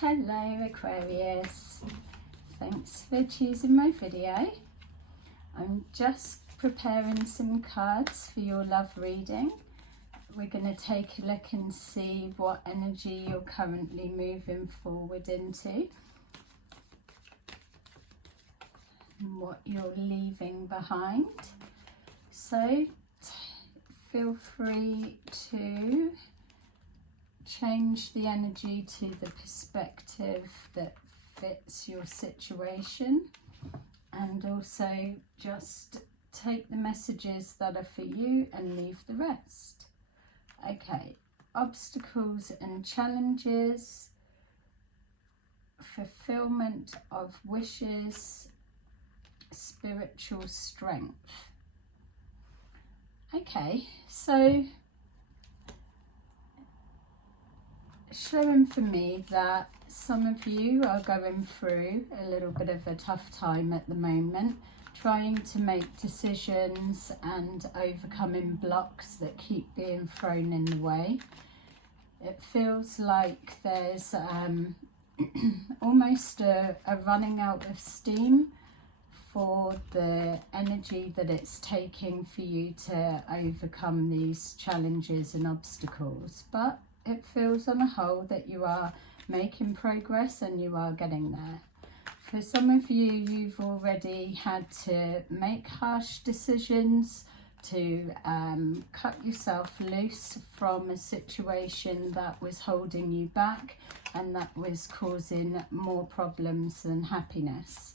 Hello Aquarius, thanks for choosing my video. I'm just preparing some cards for your love reading. We're going to take a look and see what energy you're currently moving forward into and what you're leaving behind. So feel free to change the energy to the perspective that fits your situation, and also just take the messages that are for you and leave the rest. Okay, obstacles and challenges, fulfillment of wishes, spiritual strength. Okay, so showing for me that some of you are going through a little bit of a tough time at the moment, trying to make decisions and overcoming blocks that keep being thrown in the way. It feels like there's almost a running out of steam for the energy that it's taking for you to overcome these challenges and obstacles, but it feels on a whole that you are making progress and you are getting there. For some of you, you've already had to make harsh decisions to cut yourself loose from a situation that was holding you back and that was causing more problems than happiness.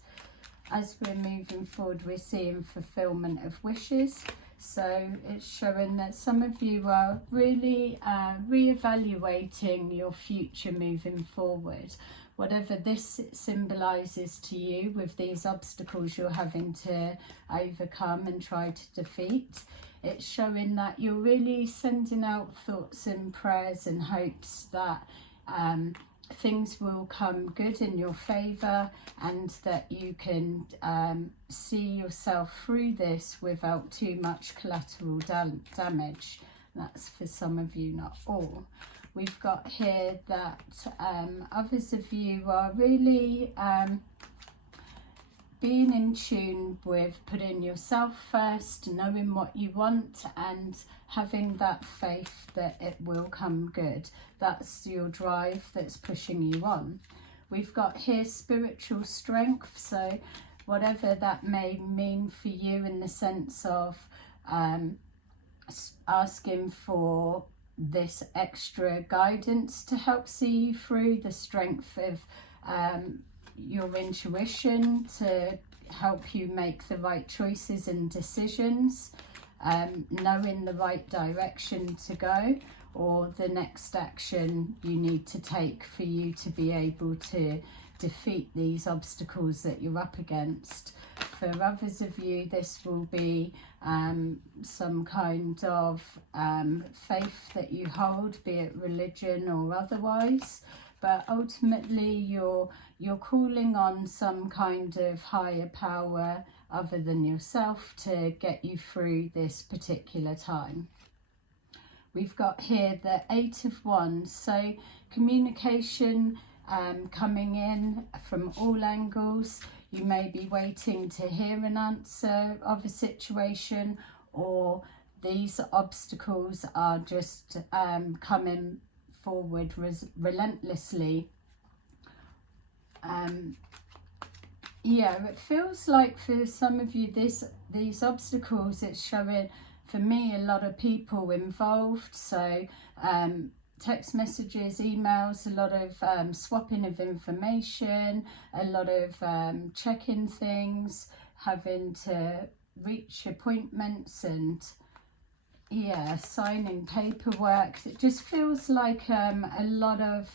As we're moving forward, we're seeing fulfillment of wishes. So it's showing that some of you are really re-evaluating your future moving forward. Whatever this symbolises to you with these obstacles you're having to overcome and try to defeat, it's showing that you're really sending out thoughts and prayers and hopes that things will come good in your favour, and that you can see yourself through this without too much collateral damage. That's for some of you, not all. We've got here that others of you are really being in tune with putting yourself first, knowing what you want and having that faith that it will come good. That's your drive that's pushing you on. We've got here spiritual strength, so whatever that may mean for you in the sense of asking for this extra guidance to help see you through, the strength of your intuition to help you make the right choices and decisions, knowing the right direction to go or the next action you need to take for you to be able to defeat these obstacles that you're up against. For others of you, this will be some kind of faith that you hold, be it religion or otherwise, but ultimately you're calling on some kind of higher power other than yourself to get you through this particular time. We've got here the 8 of Wands, so communication coming in from all angles. You may be waiting to hear an answer of a situation, or these obstacles are just coming forward relentlessly. Yeah, it feels like for some of you these obstacles, it's showing for me a lot of people involved, so text messages, emails, a lot of swapping of information, a lot of checking things, having to reach appointments and signing paperwork. It just feels like a lot of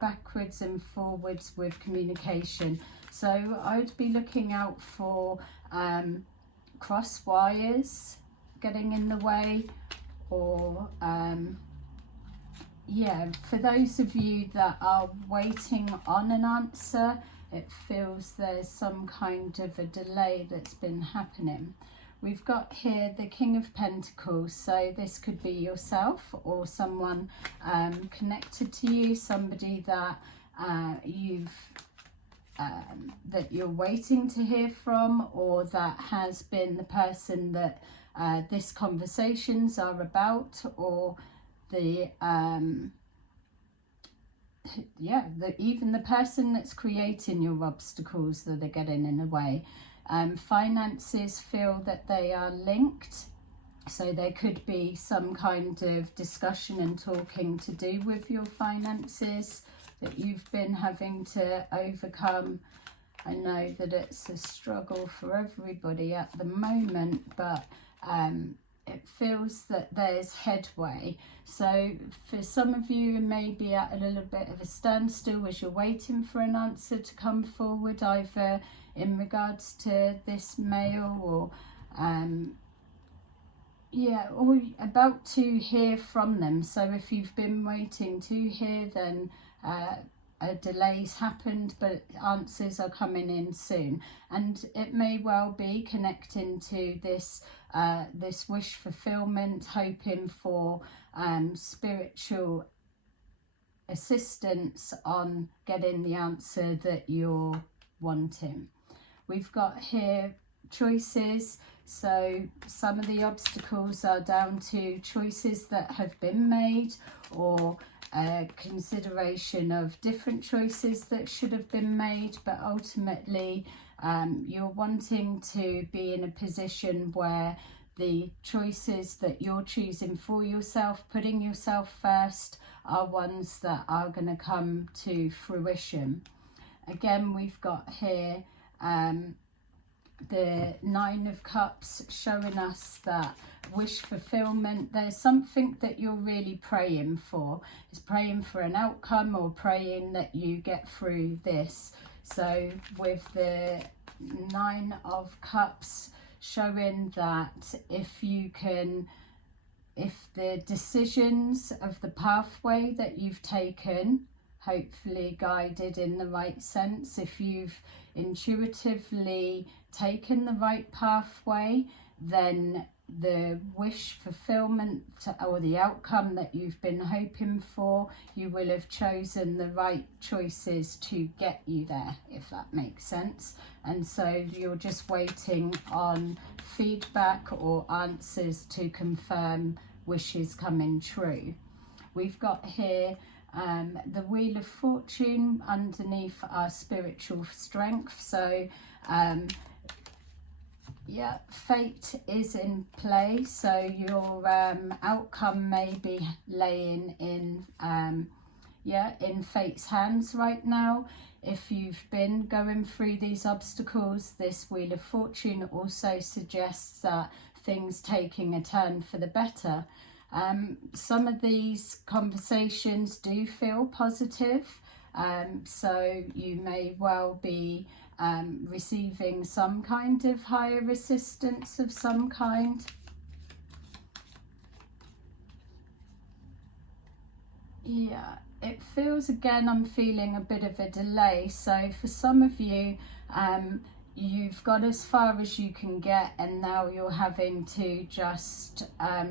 backwards and forwards with communication. So I would be looking out for cross wires getting in the way, or for those of you that are waiting on an answer, it feels there's some kind of a delay that's been happening. We've got here the King of Pentacles, so this could be yourself or someone connected to you, somebody that that you're waiting to hear from, or that has been the person that this conversations are about, or the even the person that's creating your obstacles that are getting in the way. Finances feel that they are linked, so there could be some kind of discussion and talking to do with your finances that you've been having to overcome. I know that it's a struggle for everybody at the moment, but it feels that there's headway. So for some of you, you may be at a little bit of a standstill as you're waiting for an answer to come forward, either in regards to this male, or or about to hear from them. So if you've been waiting to hear, then a delay's happened, but answers are coming in soon. And it may well be connecting to this this wish fulfillment, hoping for spiritual assistance on getting the answer that you're wanting. We've got here choices. So some of the obstacles are down to choices that have been made, or a consideration of different choices that should have been made, but ultimately you're wanting to be in a position where the choices that you're choosing for yourself, putting yourself first, are ones that are going to come to fruition. Again, we've got here the Nine of Cups, showing us that wish fulfillment. There's something that you're really praying for. It's praying for an outcome, or praying that you get through this. So with the Nine of Cups, showing that if the decisions of the pathway that you've taken, hopefully guided in the right sense, if you've intuitively taken the right pathway, then the wish fulfillment, or the outcome that you've been hoping for, you will have chosen the right choices to get you there, if that makes sense. And so you're just waiting on feedback or answers to confirm wishes coming true. We've got here the Wheel of Fortune underneath our spiritual strength. So fate is in play. So your outcome may be laying in in fate's hands right now. If you've been going through these obstacles, this Wheel of Fortune also suggests that things taking a turn for the better. Some of these conversations do feel positive, so you may well be receiving some kind of higher assistance of some kind. Yeah, it feels, again, I'm feeling a bit of a delay. So for some of you, you've got as far as you can get, and now you're having to just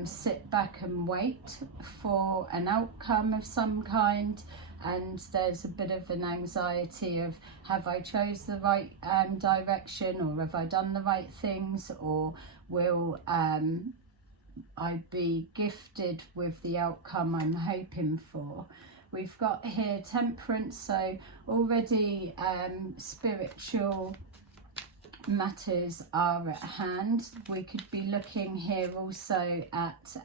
sit back and wait for an outcome of some kind. And there's a bit of an anxiety of, have I chose the right direction, or have I done the right things, or will I be gifted with the outcome I'm hoping for? We've got here Temperance, so already spiritual matters are at hand. We could be looking here also at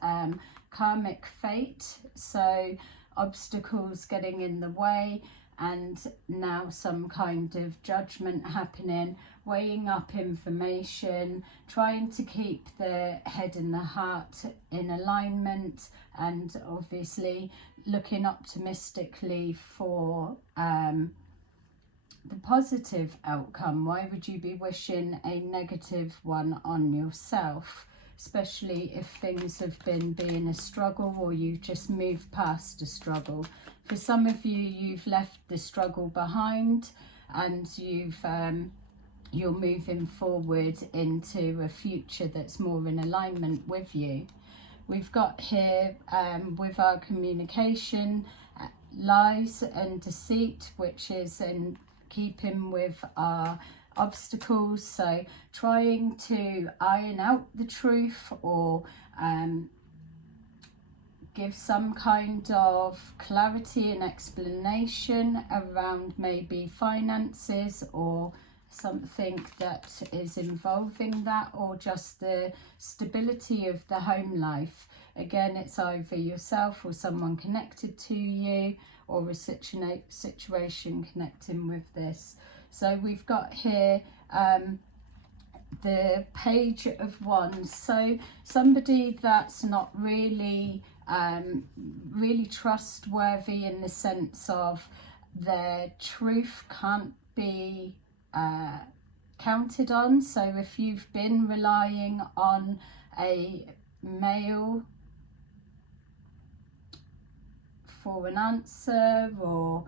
karmic fate, so obstacles getting in the way, and now some kind of judgment happening, weighing up information, trying to keep the head and the heart in alignment, and obviously looking optimistically for the positive outcome. Why would you be wishing a negative one on yourself, especially if things have been being a struggle, or you've just moved past a struggle? For some of you, you've left the struggle behind, and you're moving forward into a future that's more in alignment with you. We've got here with our communication, lies and deceit, which is in keeping with our obstacles. So trying to iron out the truth, or give some kind of clarity and explanation around maybe finances or something that is involving that, or just the stability of the home life. Again, it's either yourself or someone connected to you, or a situation connecting with this. So we've got here the Page of Wands. So somebody that's not really really trustworthy, in the sense of their truth can't be counted on. So if you've been relying on a male for an answer, or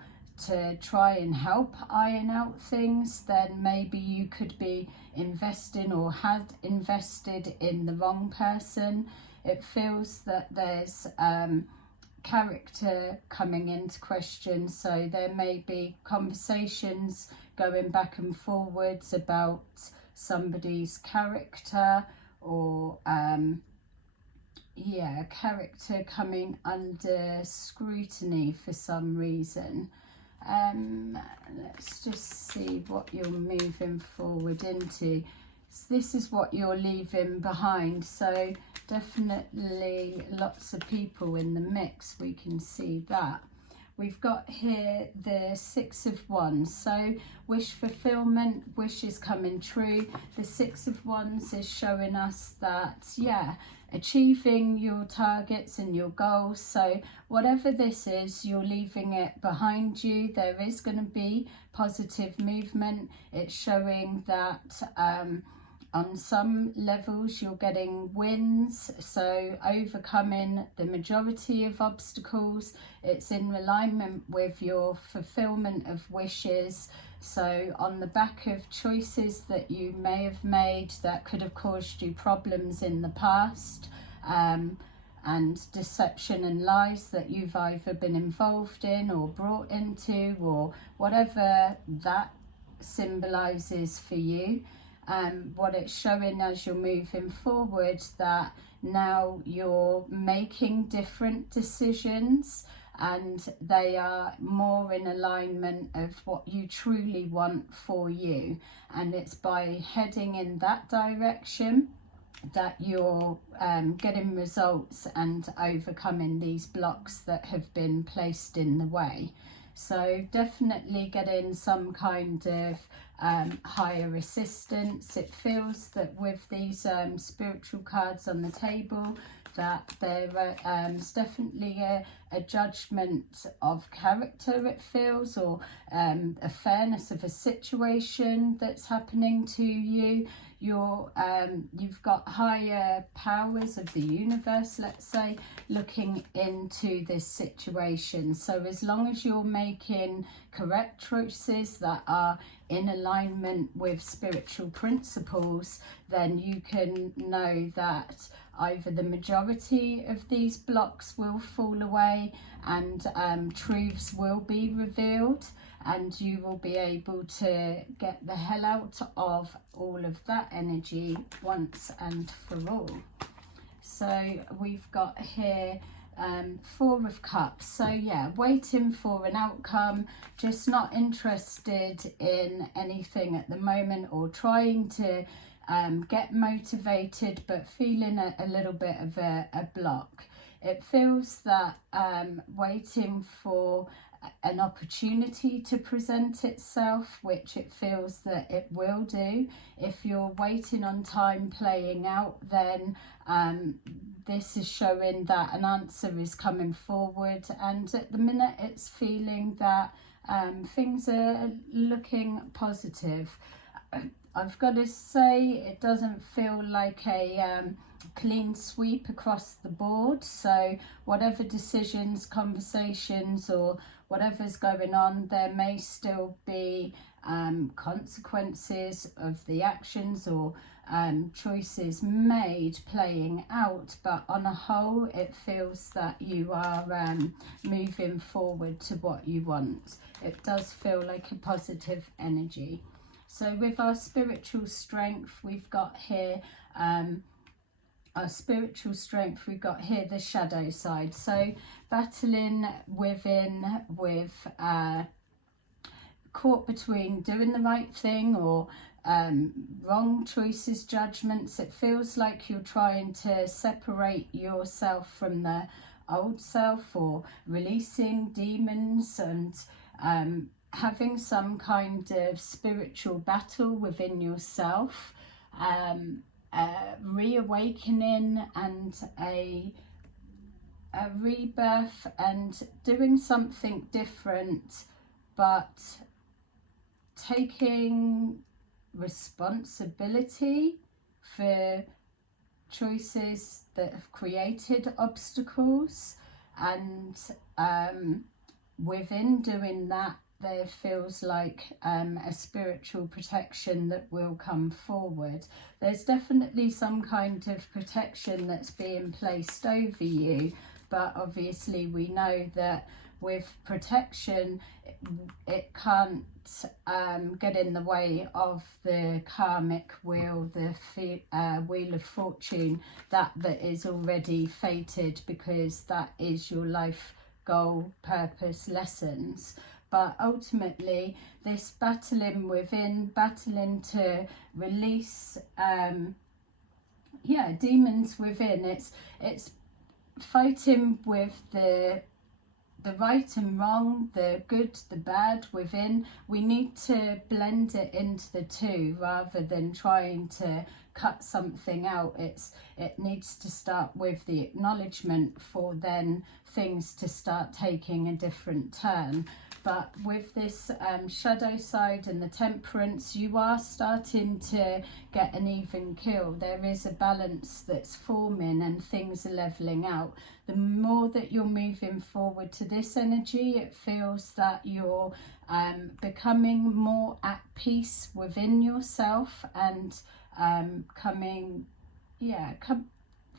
to try and help iron out things, then maybe you could be investing or had invested in the wrong person. It feels that there's character coming into question. So there may be conversations going back and forwards about somebody's character, or character coming under scrutiny for some reason. Let's just see what you're moving forward into. So this is what you're leaving behind. So definitely lots of people in the mix, we can see that. We've got here the Six of Wands. So wish fulfillment, wishes coming true. The Six of Wands is showing us that, achieving your targets and your goals. So whatever this is, you're leaving it behind you. There is going to be positive movement. It's showing that on some levels you're getting wins, so overcoming the majority of obstacles. It's in alignment with your fulfillment of wishes. So on the back of choices that you may have made that could have caused you problems in the past, and deception and lies that you've either been involved in or brought into, or whatever that symbolizes for you. What it's showing as you're moving forward, that now you're making different decisions, and they are more in alignment of what you truly want for you. And it's by heading in that direction that you're getting results and overcoming these blocks that have been placed in the way. So definitely getting some kind of higher assistance. It feels that with these spiritual cards on the table, that there is definitely a judgment of character, it feels, or a fairness of a situation that's happening to you. You've got higher powers of the universe, let's say, looking into this situation. So as long as you're making correct choices that are in alignment with spiritual principles, then you can know that either the majority of these blocks will fall away, and truths will be revealed, and you will be able to get the hell out of all of that energy once and for all. So we've got here Four of Cups. So yeah, waiting for an outcome, just not interested in anything at the moment, or trying to get motivated, but feeling a little bit of a block. It feels that waiting for an opportunity to present itself, which it feels that it will do. If you're waiting on time playing out, then this is showing that an answer is coming forward, and at the minute it's feeling that things are looking positive. I've got to say, it doesn't feel like a clean sweep across the board. So whatever decisions, conversations, or whatever's going on, there may still be consequences of the actions or choices made playing out, but on a whole it feels that you are moving forward to what you want. It does feel like a positive energy. So with our spiritual strength, we've got here our spiritual strength, we've got here the shadow side. So battling within with caught between doing the right thing or wrong choices, judgments. It feels like you're trying to separate yourself from the old self, or releasing demons, and having some kind of spiritual battle within yourself. Reawakening and a rebirth, and doing something different, but taking responsibility for choices that have created obstacles, and within doing that there feels like a spiritual protection that will come forward. There's definitely some kind of protection that's being placed over you, but obviously we know that with protection it can't get in the way of the karmic wheel, the wheel of fortune that is already fated, because that is your life goal, purpose, lessons. But ultimately this battling within, battling to release demons within, it's fighting with the right and wrong, the good, the bad within. We need to blend it into the two rather than trying to cut something out. It needs to start with the acknowledgement for then things to start taking a different turn. But with this shadow side and the temperance, you are starting to get an even keel. There is a balance that's forming and things are leveling out. The more that you're moving forward to this energy, it feels that you're becoming more at peace within yourself, and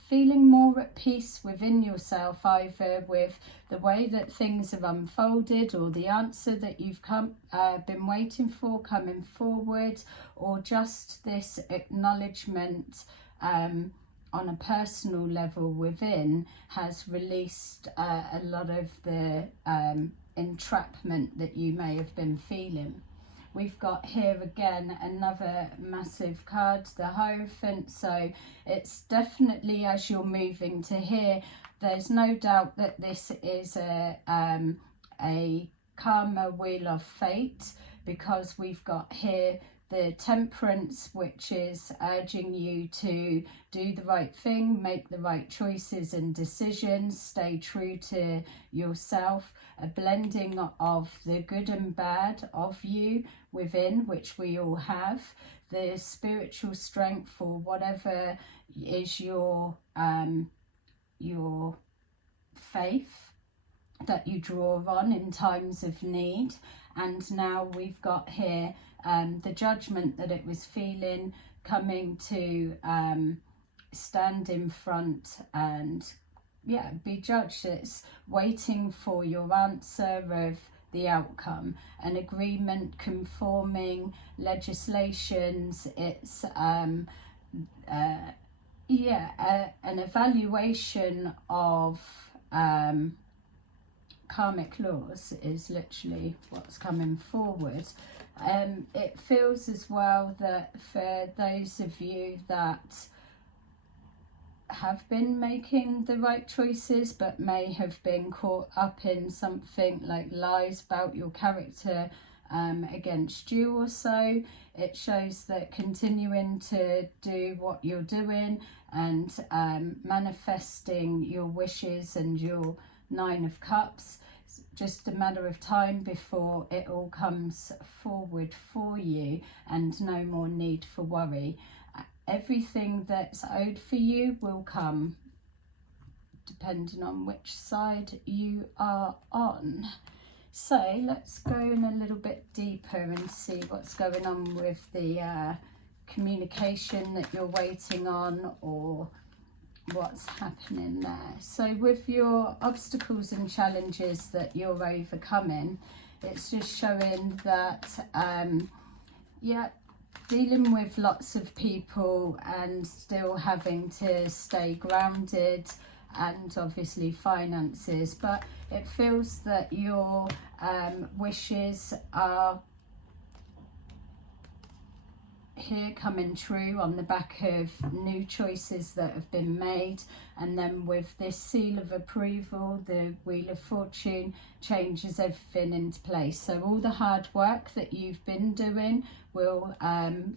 feeling more at peace within yourself, either with the way that things have unfolded, or the answer that you've been waiting for coming forward, or just this acknowledgement on a personal level within has released a lot of the entrapment that you may have been feeling. We've got here again another massive card, the Hierophant. So it's definitely, as you're moving to here, there's no doubt that this is a karma wheel of fate, because we've got here the Temperance, which is urging you to do the right thing, make the right choices and decisions, stay true to yourself, a blending of the good and bad of you within, which we all have, the spiritual strength for whatever is your faith that you draw on in times of need. And now we've got here the judgment that it was feeling, coming to stand in front and be judged. It's waiting for your answer of the outcome, an agreement, conforming legislations. It's an evaluation of karmic laws is literally what's coming forward. It feels as well that for those of you that have been making the right choices but may have been caught up in something like lies about your character against you or so, it shows that continuing to do what you're doing and manifesting your wishes and your 9 of Cups, it's just a matter of time before it all comes forward for you, and no more need for worry. Everything that's owed for you will come, depending on which side you are on. So let's go in a little bit deeper and see what's going on with the communication that you're waiting on, or what's happening there. So with your obstacles and challenges that you're overcoming, it's just showing that yeah, dealing with lots of people and still having to stay grounded, and obviously finances, but it feels that your wishes are here coming true on the back of new choices that have been made. And then with this seal of approval, the Wheel of Fortune changes everything into place. So all the hard work that you've been doing will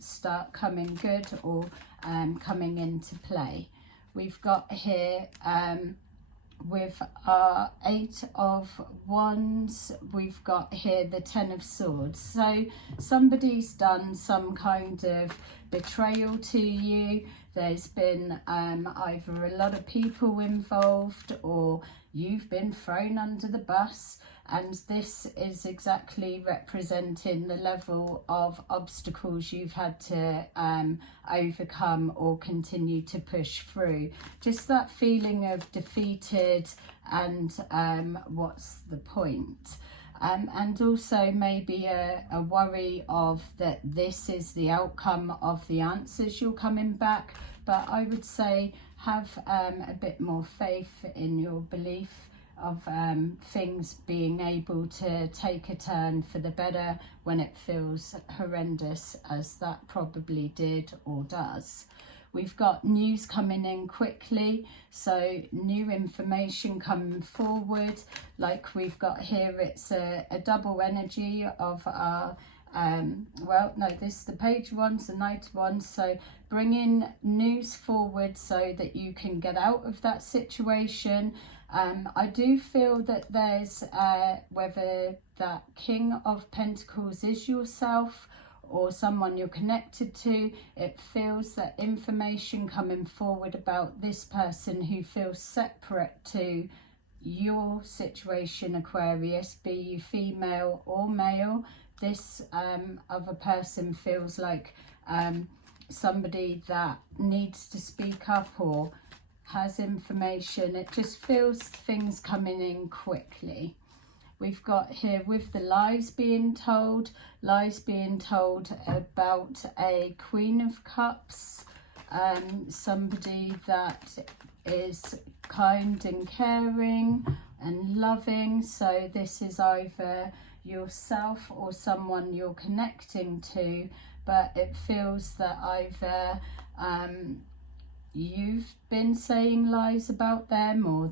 start coming good, or coming into play. We've got here with our 8 of Wands, we've got here the 10 of Swords. So somebody's done some kind of betrayal to you. There's been either a lot of people involved, or you've been thrown under the bus, and this is exactly representing the level of obstacles you've had to overcome or continue to push through. Just that feeling of defeated and what's the point? And also maybe a worry of that this is the outcome of the answers you're coming back. But I would say have a bit more faith in your belief of things being able to take a turn for the better when it feels horrendous, as that probably did or does. We've got news coming in quickly, so new information coming forward. Like we've got here, it's a double energy of our well, no, this is the Page of Wands, the Knight of Wands. So bringing news forward so that you can get out of that situation. I do feel that there's whether that King of Pentacles is yourself or someone you're connected to, it feels that information coming forward about this person who feels separate to your situation, Aquarius, be you female or male. This other person feels like somebody that needs to speak up or has information. It just feels things coming in quickly. We've got here with the lies being told about a Queen of Cups, somebody that is kind and caring and loving. So this is either yourself or someone you're connecting to, but it feels that either you've been saying lies about them, or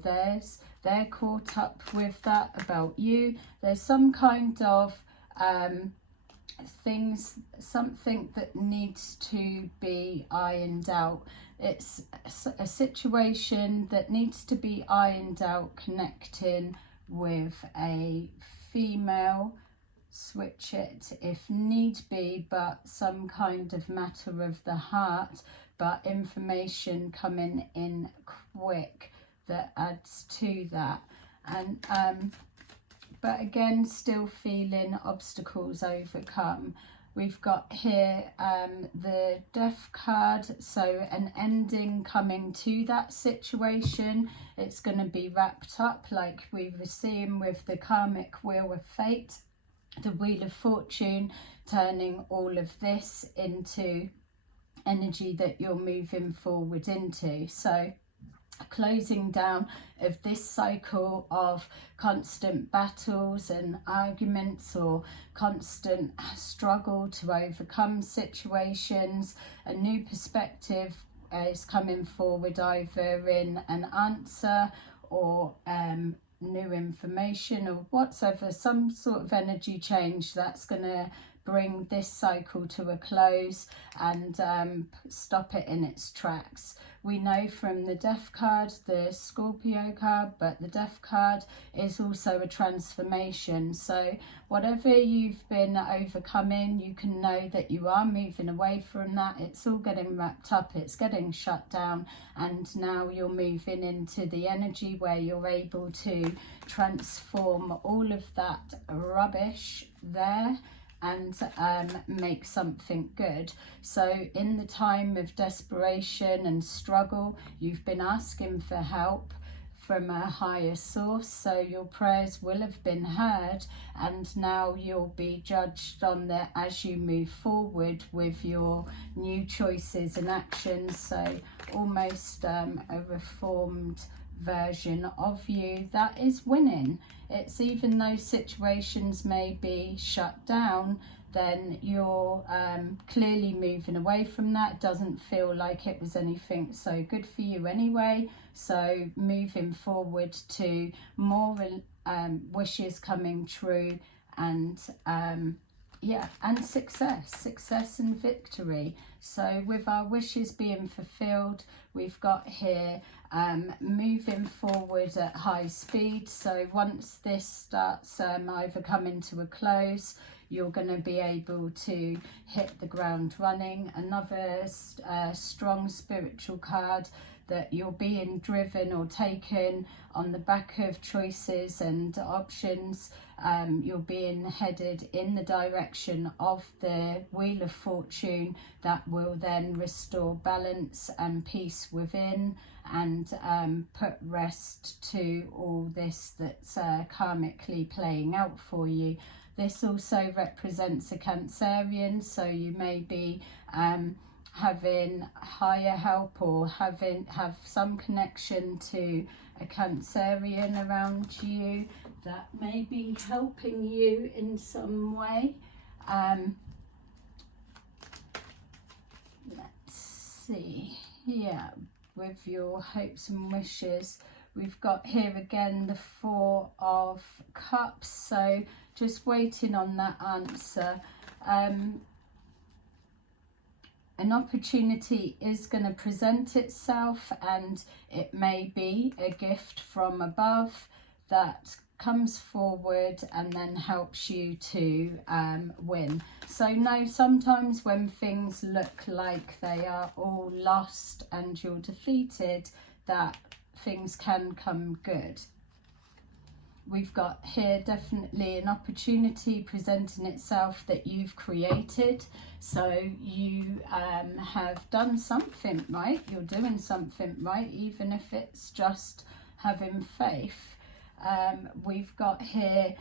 they're caught up with that about you. There's some kind of something that needs to be ironed out. It's a situation that needs to be ironed out, connecting with a female. Switch it if need be, but some kind of matter of the heart, but information coming in quick that adds to that. And but again, still feeling obstacles overcome. We've got here the Death card, so an ending coming to that situation. It's going to be wrapped up like we were seeing with the karmic wheel of fate, the Wheel of Fortune, turning all of this into energy that you're moving forward into. So closing down of this cycle of constant battles and arguments, or constant struggle to overcome situations. A new perspective is coming forward, either in an answer or new information or whatever, some sort of energy change that's going to bring this cycle to a close and stop it in its tracks. We know from the Death card, the Scorpio card, but the Death card is also a transformation. So whatever you've been overcoming, you can know that you are moving away from that. It's all getting wrapped up, it's getting shut down, and now you're moving into the energy where you're able to transform all of that rubbish there and make something good. So in the time of desperation and struggle, you've been asking for help from a higher source, so your prayers will have been heard, and now you'll be judged on that as you move forward with your new choices and actions. So almost a reformed version of you that is winning. It's even though situations may be shut down, then you're clearly moving away from that. It doesn't feel like it was anything so good for you anyway. So moving forward to more wishes coming true, and yeah, and success and victory. So with our wishes being fulfilled, we've got here moving forward at high speed. So once this starts either coming to a close, you're going to be able to hit the ground running. Another strong spiritual card, that you're being driven or taken on the back of choices and options. You're being headed in the direction of the Wheel of Fortune that will then restore balance and peace within, and put rest to all this that's karmically playing out for you. This also represents a Cancerian, so you may be having higher help or have some connection to a Cancerian around you that may be helping you in some way. Let's see, yeah, with your hopes and wishes, we've got here again the Four of Cups, so just waiting on that answer. An opportunity is going to present itself, and it may be a gift from above that comes forward and then helps you to win. So no, sometimes when things look like they are all lost and you're defeated, that things can come good. We've got here definitely an opportunity presenting itself that you've created. So you have done something right, you're doing something right, even if it's just having faith. We've got here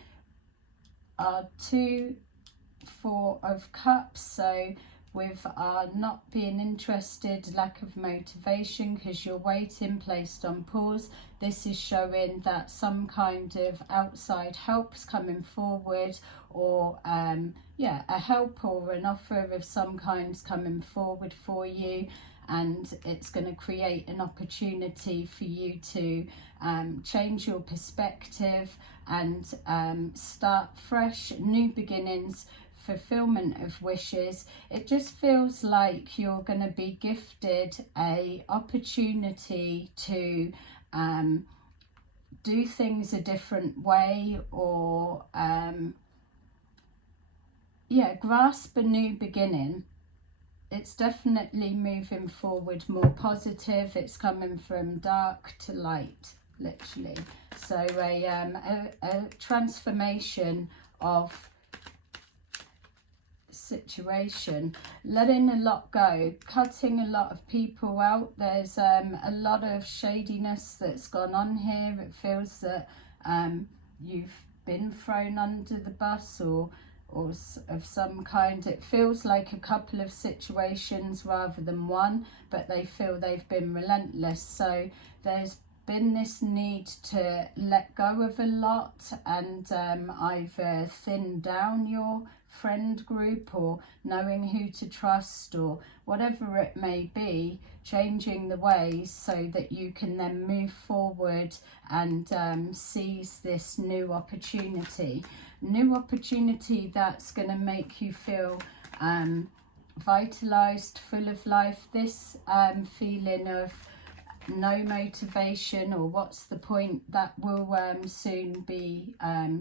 our 2 4 of Cups, so with our not being interested, lack of motivation because you're waiting, placed on pause, this is showing that some kind of outside help's coming forward, or yeah, a help or an offer of some kind's coming forward for you, and it's going to create an opportunity for you to change your perspective and start fresh, new beginnings, fulfillment of wishes. It just feels like you're going to be gifted a opportunity to do things a different way, or yeah, grasp a new beginning. It's definitely moving forward more positive. It's coming from dark to light, literally. So a transformation of situation, letting a lot go, cutting a lot of people out. There's a lot of shadiness that's gone on here. It feels that you've been thrown under the bus or of some kind. It feels like a couple of situations rather than one, but they feel they've been relentless. So there's been this need to let go of a lot and either thin down your friend group, or knowing who to trust, or whatever it may be, changing the ways so that you can then move forward and seize this new opportunity that's going to make you feel vitalized, full of life. This feeling of no motivation, or what's the point, that will soon be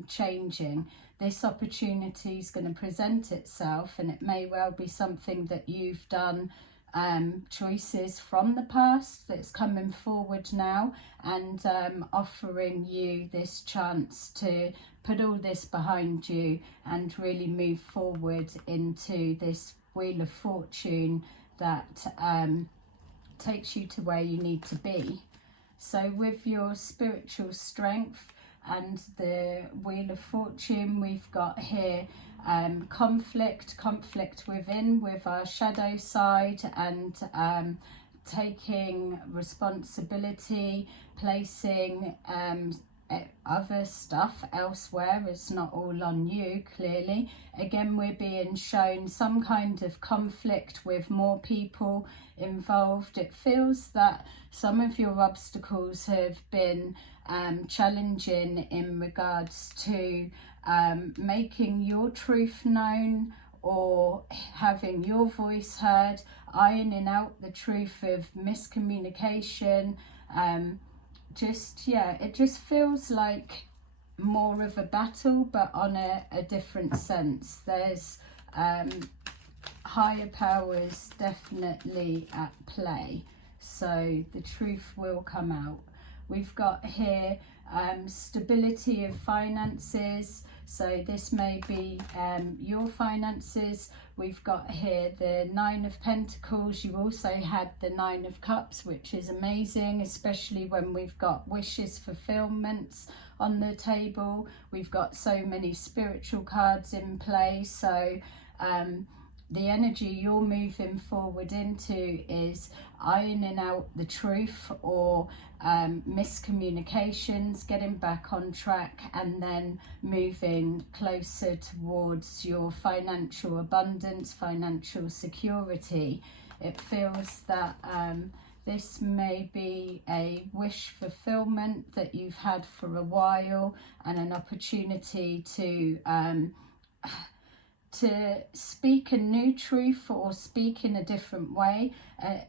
changing. This opportunity is going to present itself, and it may well be something that you've done, choices from the past that's coming forward now, and offering you this chance to put all this behind you and really move forward into this Wheel of Fortune that takes you to where you need to be. So with your spiritual strength and the Wheel of Fortune, we've got here conflict within, with our shadow side, and taking responsibility, placing other stuff elsewhere. It's not all on you, clearly. Again, we're being shown some kind of conflict with more people involved. It feels that some of your obstacles have been challenging in regards to making your truth known, or having your voice heard, ironing out the truth of miscommunication. It just feels like more of a battle, but on a different sense. There's higher powers definitely at play, so the truth will come out. We've got here stability of finances, so this may be your finances. We've got here the 9 of Pentacles. You also had the 9 of Cups, which is amazing, especially when we've got wishes fulfillments on the table. We've got so many spiritual cards in play, so the energy you're moving forward into is ironing out the truth, or miscommunications, getting back on track, and then moving closer towards your financial abundance, financial security. It feels that this may be a wish fulfillment that you've had for a while, and an opportunity to speak a new truth, or speak in a different way,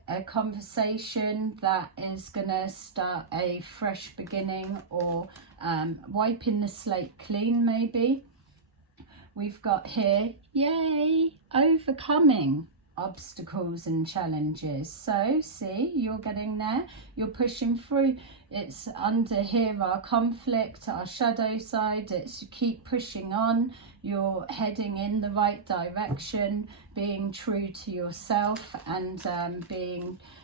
a conversation that is going to start a fresh beginning, or wiping the slate clean maybe. We've got here, yay, overcoming obstacles and challenges. So see, you're getting there, you're pushing through. It's under here our conflict, our shadow side. It's you keep pushing on, you're heading in the right direction, being true to yourself, and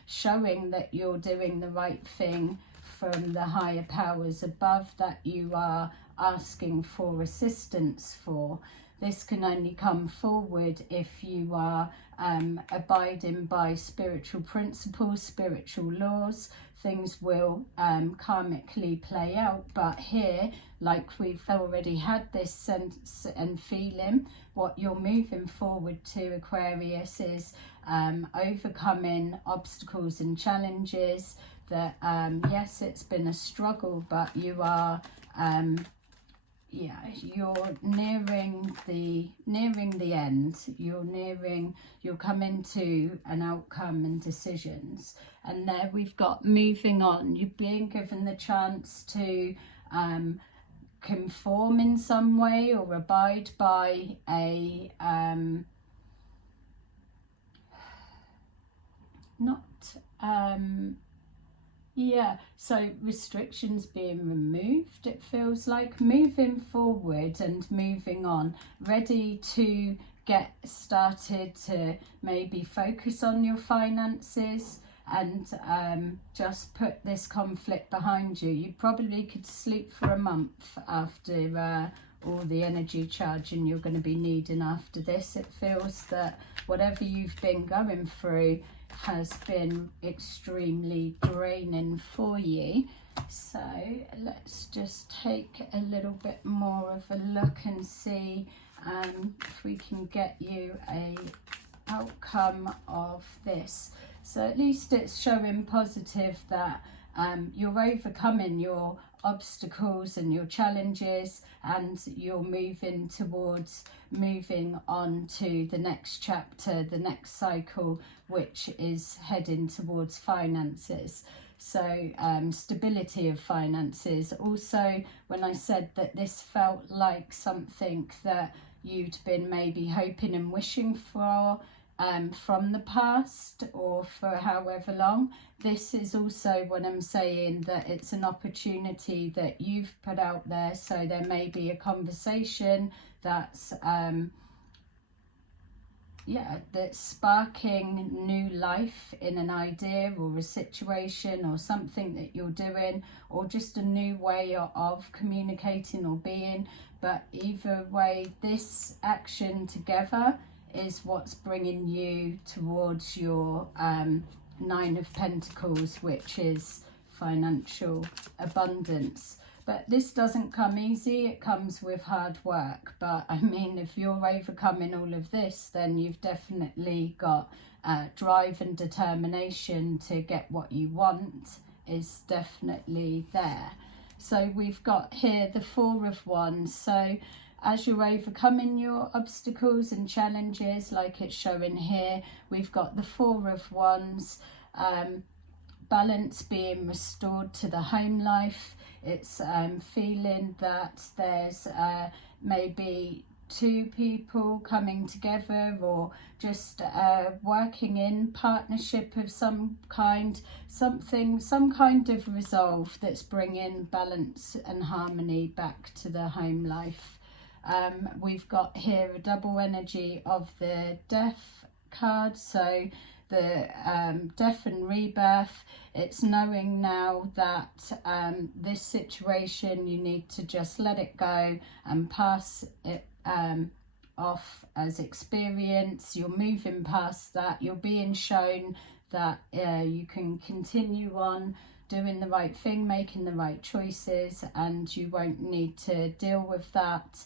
showing that you're doing the right thing from the higher powers above that you are asking for assistance for. This can only come forward if you are abiding by spiritual principles, spiritual laws. Things will karmically play out. But here, like we've already had this sense and feeling, what you're moving forward to, Aquarius, is overcoming obstacles and challenges. That yes, it's been a struggle, but you are you're nearing the end. You're coming to an outcome and decisions. And there we've got moving on. You're being given the chance to conform in some way, or abide by a so restrictions being removed, it feels like, moving forward and moving on, ready to get started to maybe focus on your finances, and just put this conflict behind you. You probably could sleep for a month after all the energy charging you're going to be needing after this. It feels that whatever you've been going through has been extremely draining for you. So let's just take a little bit more of a look and see if we can get you a outcome of this. So at least it's showing positive that you're overcoming your obstacles and your challenges, and you're moving towards moving on to the next chapter, the next cycle, which is heading towards finances. So stability of finances. Also, when I said that this felt like something that you'd been maybe hoping and wishing for from the past or for however long, this is also when I'm saying that it's an opportunity that you've put out there. So there may be a conversation that's that's sparking new life in an idea or a situation or something that you're doing, or just a new way of communicating or being. But either way, this action together is what's bringing you towards your Nine of Pentacles, which is financial abundance. But this doesn't come easy, it comes with hard work. But I mean, if you're overcoming all of this, then you've definitely got drive and determination to get what you want is definitely there. So we've got here the Four of Wands. So as you're overcoming your obstacles and challenges, like it's showing here, we've got the Four of Wands, balance being restored to the home life. It's feeling that there's maybe two people coming together, or just working in partnership of some kind, some kind of resolve that's bringing balance and harmony back to the home life. We've got here a double energy of the Death card. So the death and rebirth, it's knowing now that this situation, you need to just let it go and pass it off as experience. You're moving past that. You're being shown that you can continue on doing the right thing, making the right choices, and you won't need to deal with that.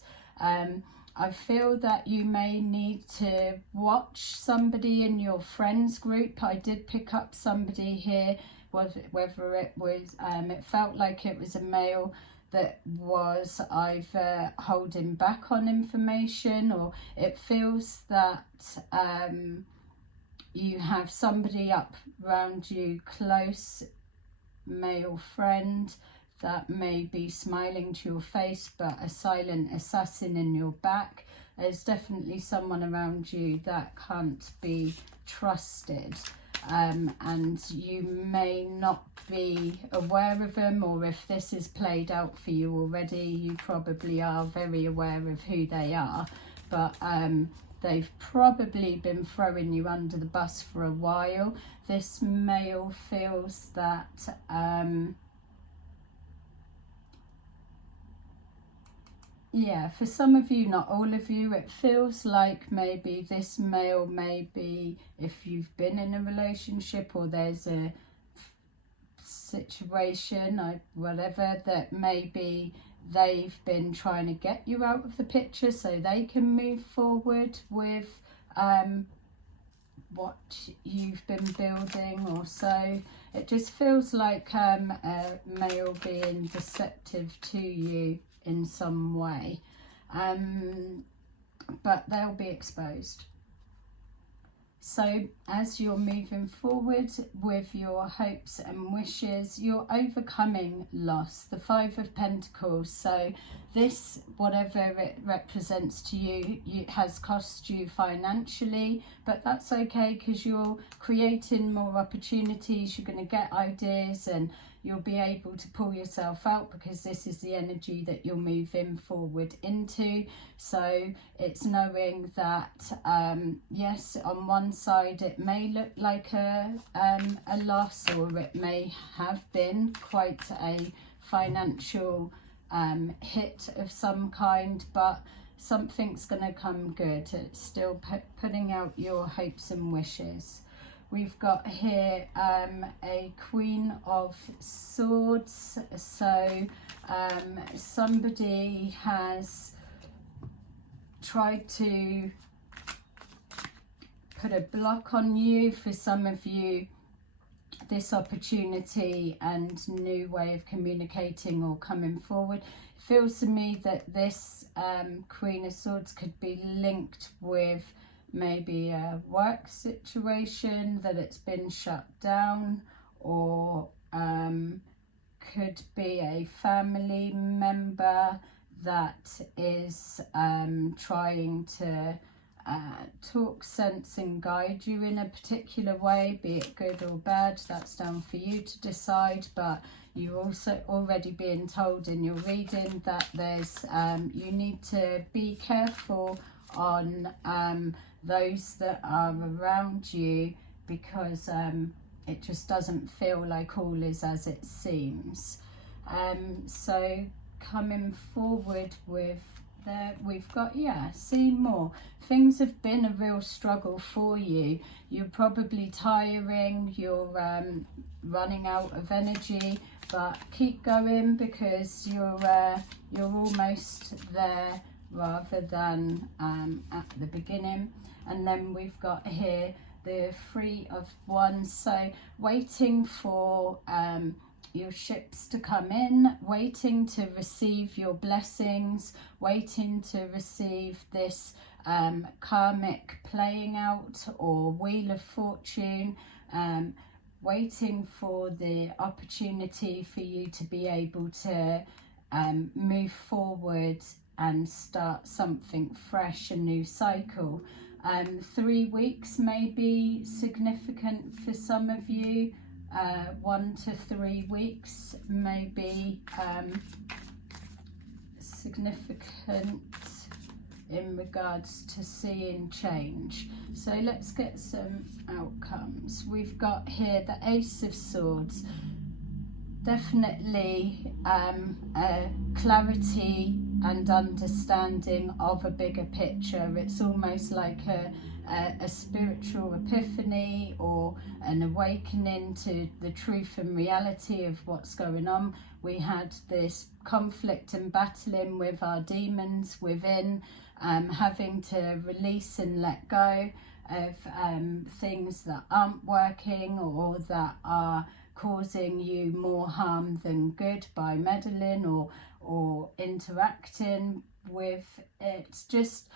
I feel that you may need to watch somebody in your friends group. I did pick up somebody here, whether it was, it felt like it was a male that was either holding back on information, or it feels that you have somebody up around you, close male friend, that may be smiling to your face but a silent assassin in your back. There's definitely someone around you that can't be trusted, and you may not be aware of them, or if this is played out for you already, you probably are very aware of who they are, but they've probably been throwing you under the bus for a while. This male feels that yeah, for some of you, not all of you, it feels like maybe this male, maybe if you've been in a relationship or there's a situation or whatever, that maybe they've been trying to get you out of the picture so they can move forward with what you've been building or so. It just feels like a male being deceptive to you in some way, but they'll be exposed. So as you're moving forward with your hopes and wishes, you're overcoming loss, the Five of Pentacles. So this, whatever it represents to you, it has cost you financially, but that's okay, because you're creating more opportunities. You're going to get ideas and you'll be able to pull yourself out, because this is the energy that you're moving forward into. So it's knowing that yes, on one side it may look like a loss, or it may have been quite a financial hit of some kind, but something's going to come good. It's still putting out your hopes and wishes. We've got here a Queen of Swords. So somebody has tried to put a block on you. For some of you, this opportunity and new way of communicating or coming forward. It feels to me that this Queen of Swords could be linked with maybe a work situation that it's been shut down, or could be a family member that is trying to talk sense and guide you in a particular way, be it good or bad. That's down for you to decide. But you're also already being told in your reading that there's you need to be careful on those that are around you, because it just doesn't feel like all is as it seems. So coming forward with there, we've got, yeah, see more. Things have been a real struggle for you. You're probably tiring, you're running out of energy, but keep going, because you're almost there rather than at the beginning. And then we've got here the Three of Wands, so waiting for your ships to come in, waiting to receive your blessings, waiting to receive this karmic playing out or Wheel of Fortune, waiting for the opportunity for you to be able to move forward and start something fresh, a new cycle. 3 weeks may be significant for some of you. 1 to 3 weeks may be significant in regards to seeing change. So let's get some outcomes. We've got here the Ace of Swords. Definitely a clarity and understanding of a bigger picture. It's almost like a spiritual epiphany or an awakening to the truth and reality of what's going on. We had this conflict and battling with our demons within, having to release and let go of things that aren't working or that are causing you more harm than good by meddling or interacting with it. Just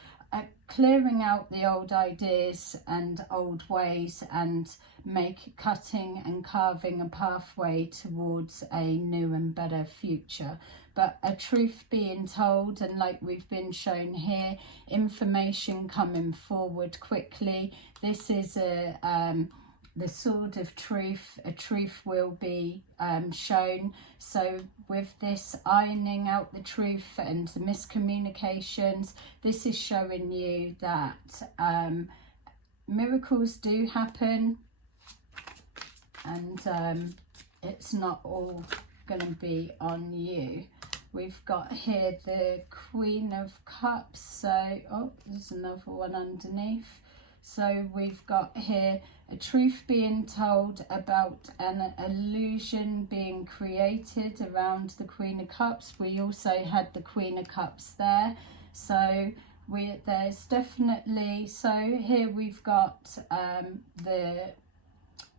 clearing out the old ideas and old ways and cutting and carving a pathway towards a new and better future. But a truth being told, and like we've been shown here, information coming forward quickly. This is the sword of truth. A truth will be shown. So with this ironing out the truth and the miscommunications, this is showing you that miracles do happen, and it's not all going to be on you. We've got here the Queen of Cups. So, oh, there's another one underneath. So we've got here a truth being told about an illusion being created around the Queen of Cups. We also had the Queen of Cups there. So there's definitely, so here we've got the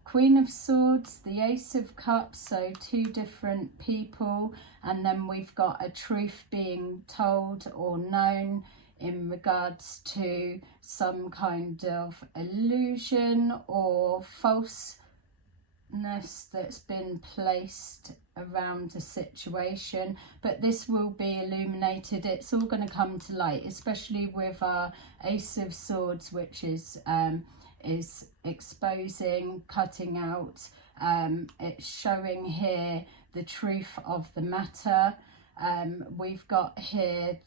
Queen of Swords, the Ace of Cups, so two different people, and then we've got a truth being told or known in regards to some kind of illusion or falseness that's been placed around a situation. But this will be illuminated. It's all going to come to light, especially with our Ace of Swords, which is exposing, cutting out. It's showing here the truth of the matter. We've got here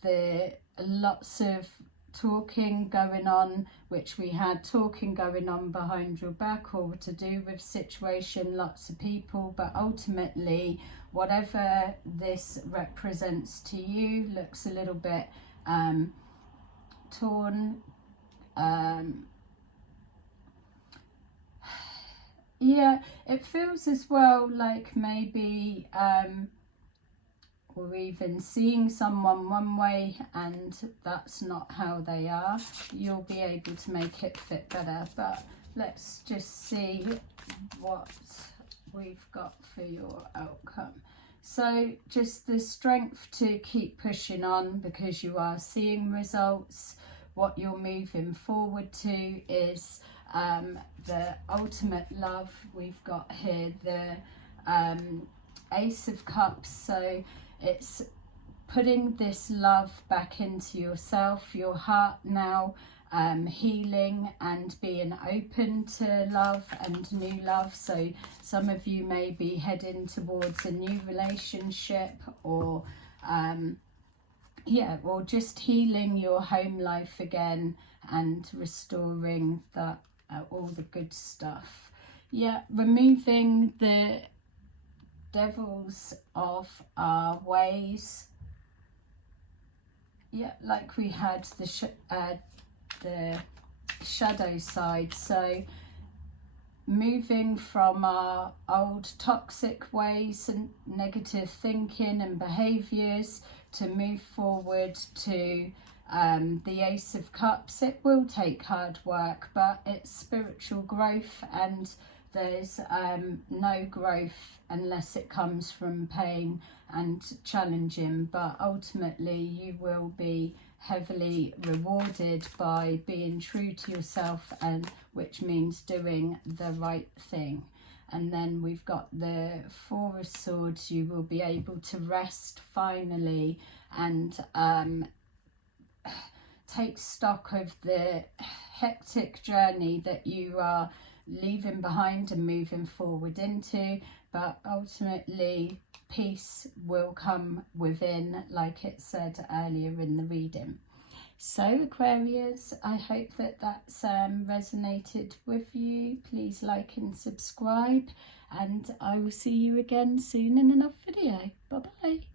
lots of talking going on, which we had talking going on behind your back or to do with situation, lots of people. But ultimately, whatever this represents to you looks a little bit torn. Yeah, it feels as well like maybe or even seeing someone one way and that's not how they are, you'll be able to make it fit better. But let's just see what we've got for your outcome. So just the strength to keep pushing on because you are seeing results. What you're moving forward to is the ultimate love. We've got here the Ace of Cups. So it's putting this love back into yourself, your heart now, healing and being open to love and new love. So some of you may be heading towards a new relationship, or or just healing your home life again and restoring that all the good stuff. Removing the devils of our ways. Like we had the shadow side. So moving from our old toxic ways and negative thinking and behaviours to move forward to the Ace of Cups. It will take hard work, but it's spiritual growth, and there's no growth unless it comes from pain and challenging. But ultimately you will be heavily rewarded by being true to yourself, and which means doing the right thing. And then we've got the Four of Swords. You will be able to rest finally and take stock of the hectic journey that you are leaving behind and moving forward into. But ultimately peace will come within, like it said earlier in the reading. So Aquarius, I hope that that's resonated with you. Please like and subscribe, and I will see you again soon in another video. Bye bye.